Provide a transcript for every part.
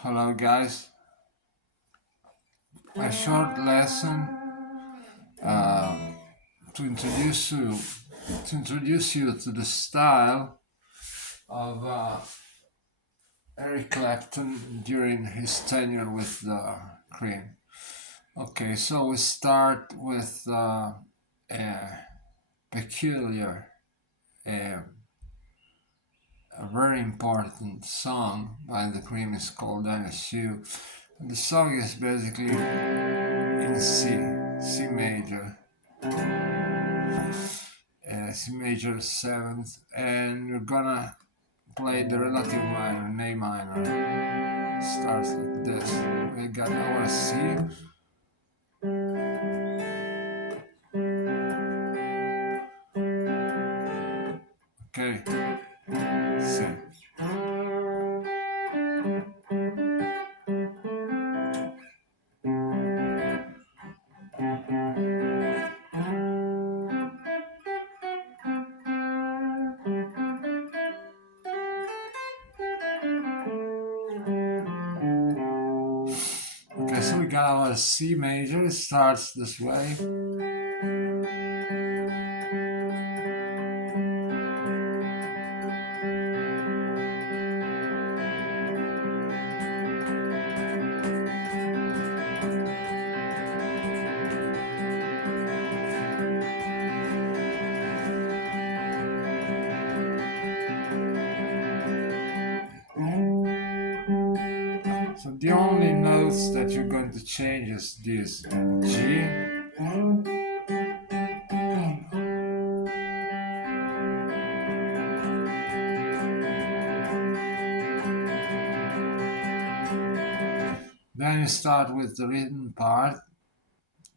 Hello guys, a short lesson uh, to introduce you to the style of Eric Clapton during his tenure with Cream. Okay, so we start with a peculiar, a, a very important song by the Cream is called "NSU." The song is basically in C major, C major seventh, and we're gonna play the relative minor, in A minor. It starts like this. We got our C, okay, C. Okay, so we got our C major. It starts this way. So the only notes that you're going to change is this G, then you start with the rhythm part.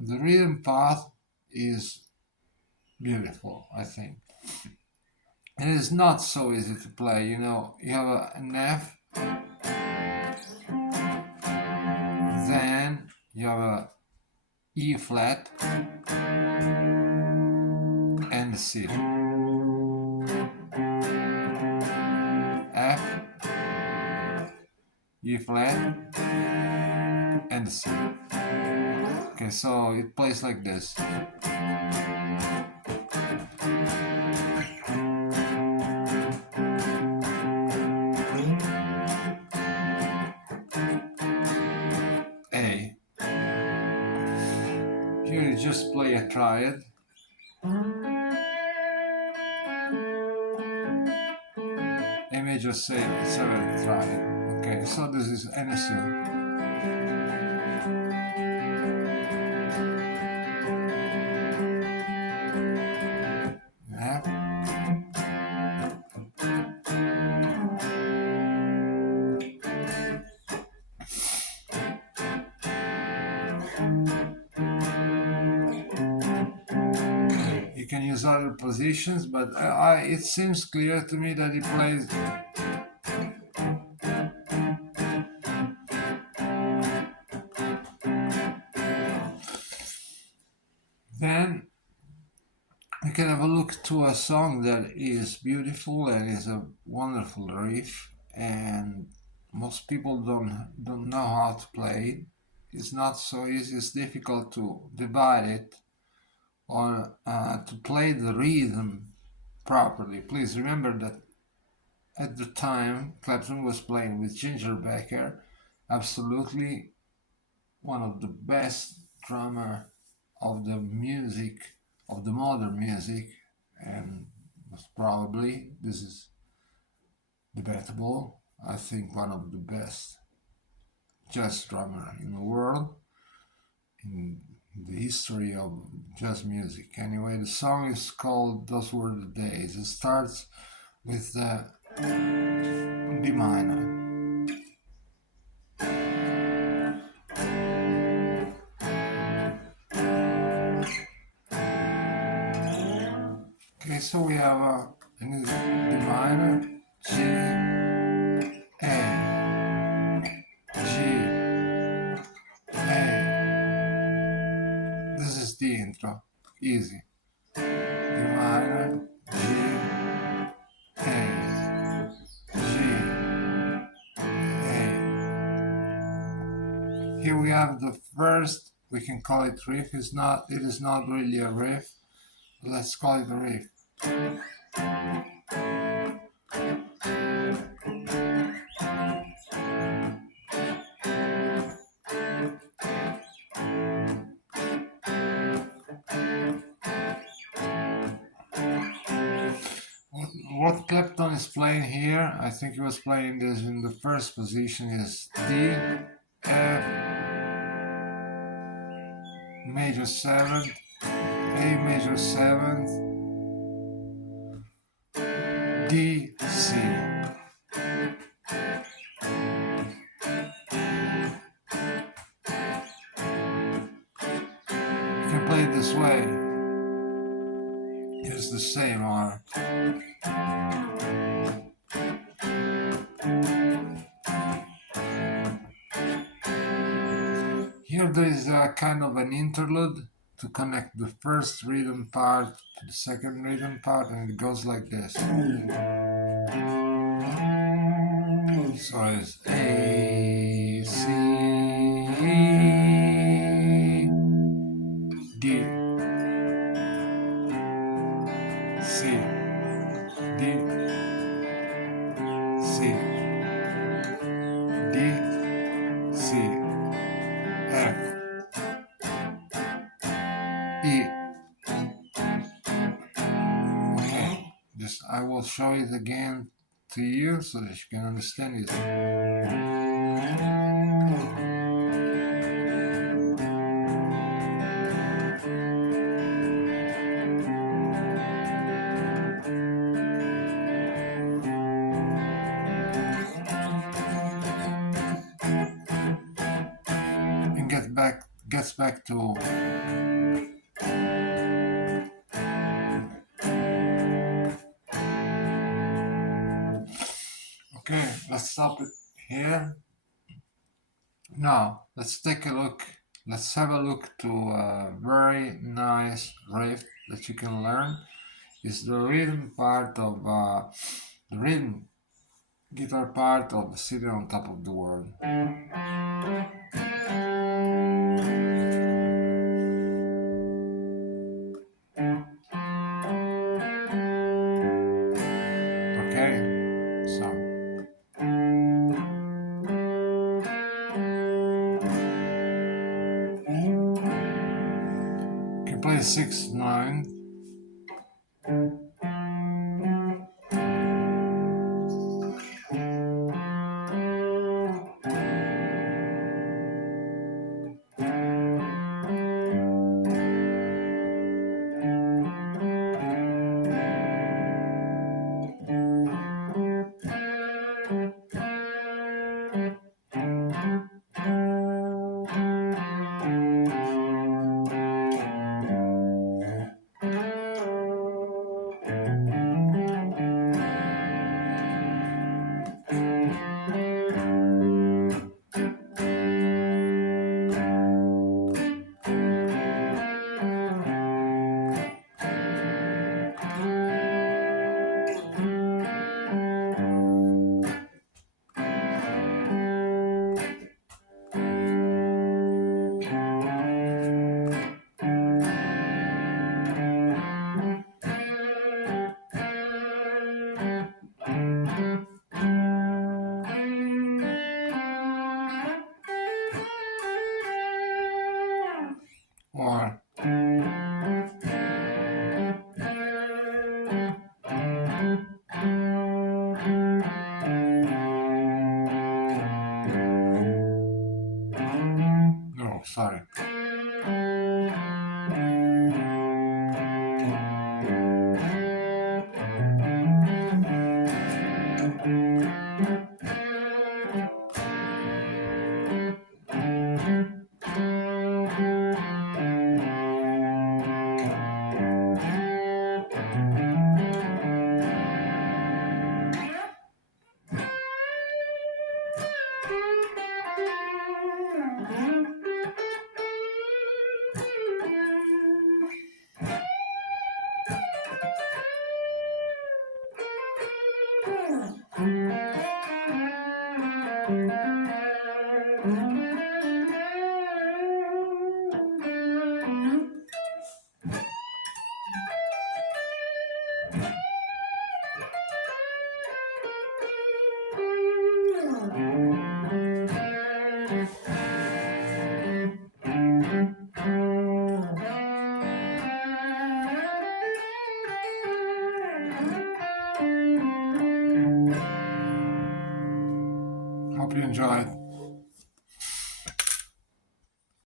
The rhythm part is beautiful, I think. And it's not so easy to play, you know. You have an F, then you have a E flat and a C. F, E flat and a C. Okay, so it plays like this. A. Here you just play a triad. A major 7 triad. Okay, so this is NSU. You can use other positions, but it seems clear to me that he plays then we can have a look to a song that is beautiful and is a wonderful riff, and most people don't know how to play it. It's not so easy. It's difficult to divide it or to play the rhythm properly. Please remember that at the time Clapton was playing with Ginger Baker, absolutely one of the best drummer of the music, of the modern music, and most probably, this is debatable, I think one of the best jazz drummer in the world, in the history of jazz music. Anyway, the song is called "Those Were the Days." It starts with the D minor. Okay, so we have D minor, G, A, G, A. This is the intro, easy. D minor, G, A, G, A. Here we have the first, we can call it riff. It is not really a riff. Let's call it a riff. What Clapton is playing here, I think he was playing this in the first position, is D, F, major 7th, A major 7th, D, C. You can play it this way. It's the same R. Here there is a kind of an interlude to connect the first rhythm part to the second rhythm part, and it goes like this. So it's A, C, D, C, D, C, D, C, F, E. Okay, I will show it again to you so that you can understand it. And gets back to okay, let's stop it here. Now, let's take a look. Let's have a look to a very nice riff that you can learn. It's the rhythm part of the rhythm guitar part of City on Top of the World. Okay, so. Play 6/9. Or no, sorry. Hope you enjoyed.